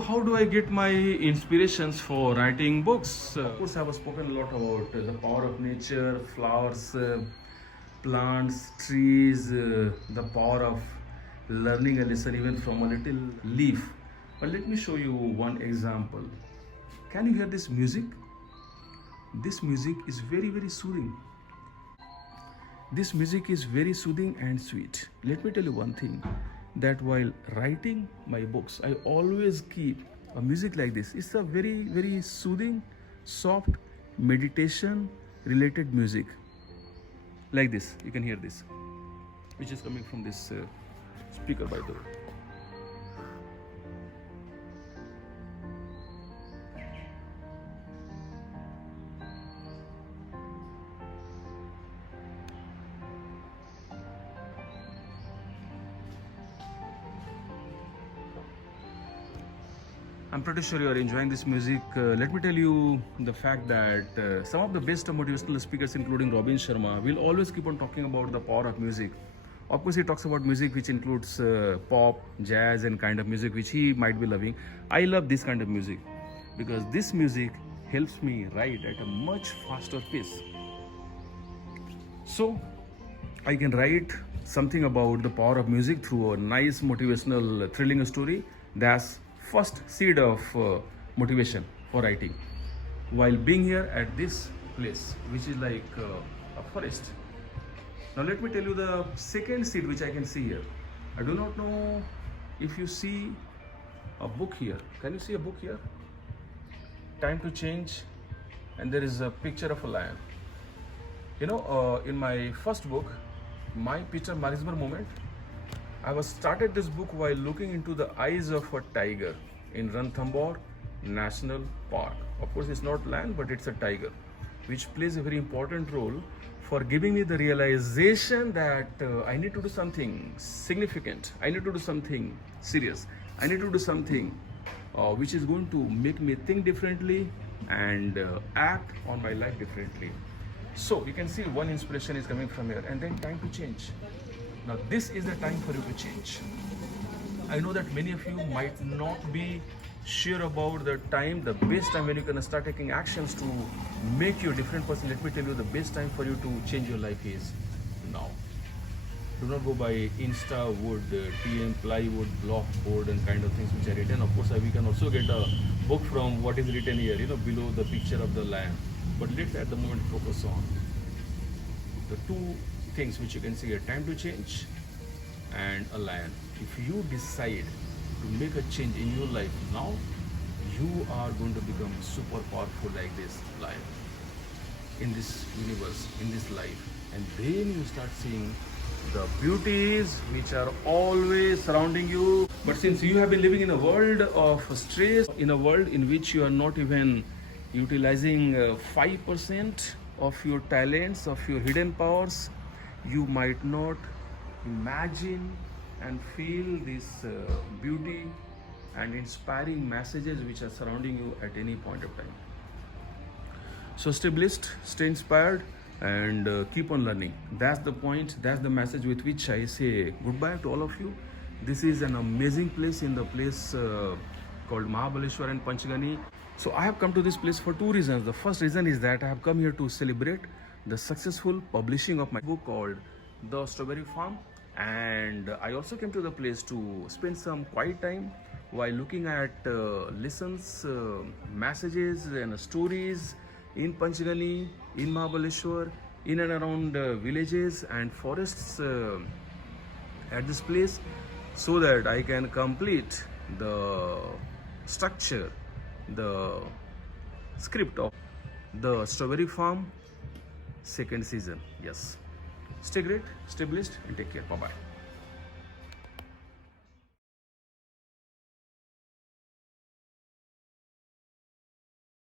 how do I get my inspirations for writing books? Of course, I have spoken a lot about the power of nature, flowers, plants, trees, the power of learning a lesson even from a little leaf. But let me show you one example. Can you hear this music? This music is very, very soothing. This music is very soothing and sweet. Let me tell you one thing, that while writing my books, I always keep a music like this. It's a very, very soothing, soft, meditation related music. Like this, you can hear this, which is coming from this speaker, by the way. I'm pretty sure you are enjoying this music. Let me tell you the fact that some of the best motivational speakers, including Robin Sharma, will always keep on talking about the power of music. Of course, he talks about music which includes pop, jazz, and kind of music which he might be loving. I love this kind of music because this music helps me write at a much faster pace. So I can write something about the power of music through a nice motivational thrilling story. That's first seed of motivation for writing while being here at this place, which is like a forest. Now let me tell you the second seed which I can see here. I do not know if you see a book here. Can you see a book here? Time to Change, and there is a picture of a lion. You know, in my first book, My Peter Marisburg Moment, I was started this book while looking into the eyes of a tiger in Ranthambore National Park. Of course, it's not lion, but it's a tiger, which plays a very important role for giving me the realization that I need to do something significant. I need to do something serious. I need to do something which is going to make me think differently and act on my life differently. So you can see one inspiration is coming from here, and then time to change. Now this is the time for you to change. I know that many of you might not be sure about the time, the best time when you can start taking actions to make you a different person. Let me tell you, the best time for you to change your life is now. Do not go by Insta wood, TM plywood, block board and kind of things which are written. Of course, we can also get a book from what is written here, you know, below the picture of the lion. But let's at the moment focus on the two things which you can see here: time to change and a lion. If you decide to make a change in your life now, you are going to become super powerful like this lion in this universe, in this life. And then you start seeing the beauties which are always surrounding you. But since you have been living in a world of stress, in a world in which you are not even utilizing 5% of your talents, of your hidden powers, you might not imagine and feel this beauty and inspiring messages which are surrounding you at any point of time. So stay blessed, stay inspired, and keep on learning. That's the point, that's the message with which I say goodbye to all of you. This is an amazing place, in the place called Mahabaleshwar and Panchgani. So I have come to this place for two reasons. The first reason is that I have come here to celebrate the successful publishing of my book called The Strawberry Farm. And I also came to the place to spend some quiet time while looking at lessons, messages and stories in Panchgani, in Mahabaleshwar, in and around villages and forests at this place, so that I can complete the structure, the script of The Strawberry Farm second season. Yes. Stay great, stay blessed, and take care. Bye-bye.